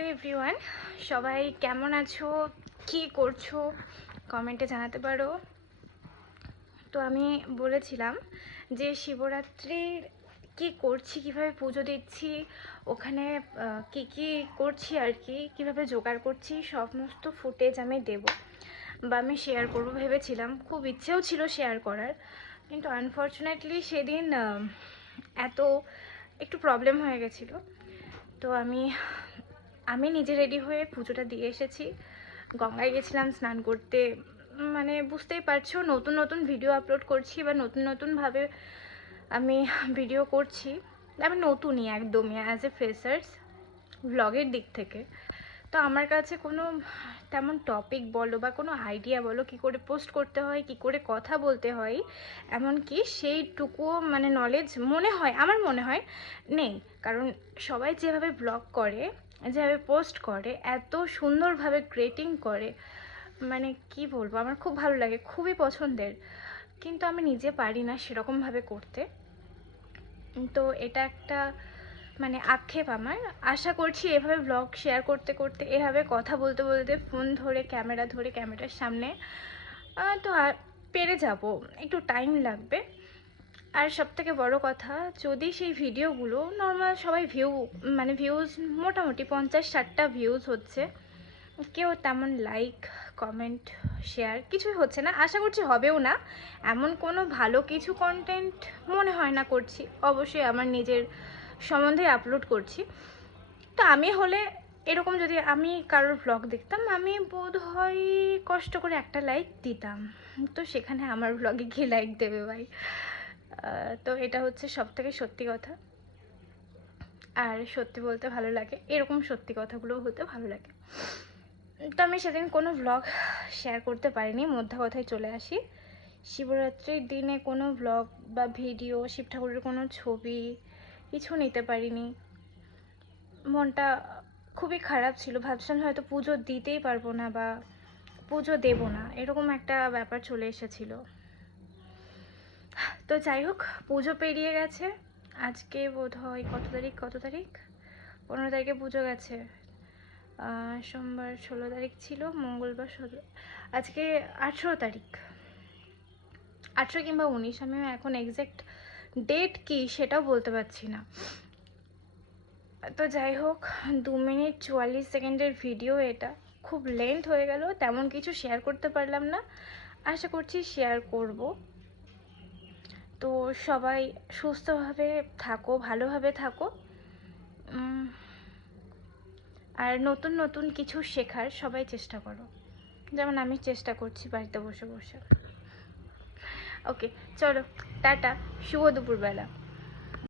Hello everyone, সবাই কেমন আছো, কি করছো কমেন্টে জানাতে পারো। তো আমি বলেছিলাম যে শিবরাত্রির কি করছি, কিভাবে পুজো দিচ্ছি, ওখানে কি কি করছি আর কি, কিভাবে জোগাড় করছি, সমস্ত ফুটেজ আমি দেব বা আমি শেয়ার করবো ভেবেছিলাম। খুব ইচ্ছেও ছিল শেয়ার করার, কিন্তু আনফর্চুনেটলি সেদিন একটু প্রবলেম হয়ে গেছিলো। তো আমি নিজে রেডি হয়ে পুজোটা দিয়ে এসেছি। গঙ্গায় গেছিলাম স্নান করতে। মানে বুঝতেই পারছো, নতুন নতুন ভিডিও আপলোড করছি বা নতুন নতুনভাবে আমি ভিডিও করছি। আমি নতুনই একদমই অ্যাজ এ ফ্রেশার্স ব্লগের দিক থেকে। তো আমার কাছে কোনো তেমন টপিক বলো বা কোনো আইডিয়া বলো কী করে পোস্ট করতে হয়, কী করে কথা বলতে হয়, এমনকি সেইটুকুও মানে নলেজ আমার মনে হয় নেই। কারণ সবাই যেভাবে ব্লগ করে, যেভাবে পোস্ট করে, এত সুন্দরভাবে গ্রেটিং করে, মানে কি বলবো, আমার খুব ভালো লাগে, খুবই পছন্দের। কিন্তু আমি নিজে পারি না সেরকমভাবে করতে। তো এটা একটা মানে আক্ষেপ আমার। আশা করছি এভাবে ব্লগ শেয়ার করতে করতে, এভাবে কথা বলতে বলতে, ফোন ধরে ক্যামেরার সামনে তো পেরে যাব, একটু টাইম লাগবে। আর সবথেকে বড় কথা, যদি সেই ভিডিওগুলো নর্মাল সবাই ভিউজ মোটামুটি 50-60টা ভিউজ হচ্ছে, কেউ তেমন লাইক কমেন্ট শেয়ার কিছুই হচ্ছে না, আশা করছি হবেও না। এমন কোনো ভালো কিছু কন্টেন্ট মনে হয় না করছি, অবশ্যই আমার নিজের সম্বন্ধে আপলোড করছি। তো আমি হলে এরকম, যদি আমি কারোর ব্লগ দেখতাম, আমি বোধ হয় কষ্ট করে একটা লাইক দিতাম। তো সেখানে আমার ব্লগে গিয়ে লাইক দেবে ভাই? তো এটা হচ্ছে সবথেকে সত্যি কথা। আর সত্যি বলতে ভালো লাগে, এরকম সত্যি কথাগুলো হতে ভালো লাগে। তো আমি সেদিন কোনো ব্লগ শেয়ার করতে পারিনি, মধ্যে কথায় চলে আসি। শিবরাত্রির দিনে কোনো ব্লগ বা ভিডিও, শিব ঠাকুরের কোনো ছবি কিছু নিতে পারিনি। মনটা খুবই খারাপ ছিল, ভাবছিলাম হয়তো পুজো দিতেই পারবো না বা পুজো দেবো না, এরকম একটা ব্যাপার চলে এসেছিলো। তো যাই হোক, পুজো পেরিয়ে গেছে। আজকে বোধ হয় কত তারিখ 15 তারিখে পুজো গেছে। সোমবার 16 তারিখ ছিল, মঙ্গলবার 16, আজকে 18 তারিখ, 18 কিংবা 19, আমিও এখন এক্স্যাক্ট ডেট কি সেটাও বলতে পারছি না। তো যাই হোক, 2 মিনিট 44 সেকেন্ডের ভিডিও, এটা খুব লেন্থ হয়ে গেল, তেমন কিছু শেয়ার করতে পারলাম না, আশা করছি শেয়ার করব। তো সবাই সুস্থভাবে থাকো, ভালোভাবে থাকো, আর নতুন নতুন কিছু শেখার সবাই চেষ্টা করো, যেমন আমি চেষ্টা করছি বাড়িতে বসে বসে। ওকে, চলো টাটা, শুভ দুপুরবেলা।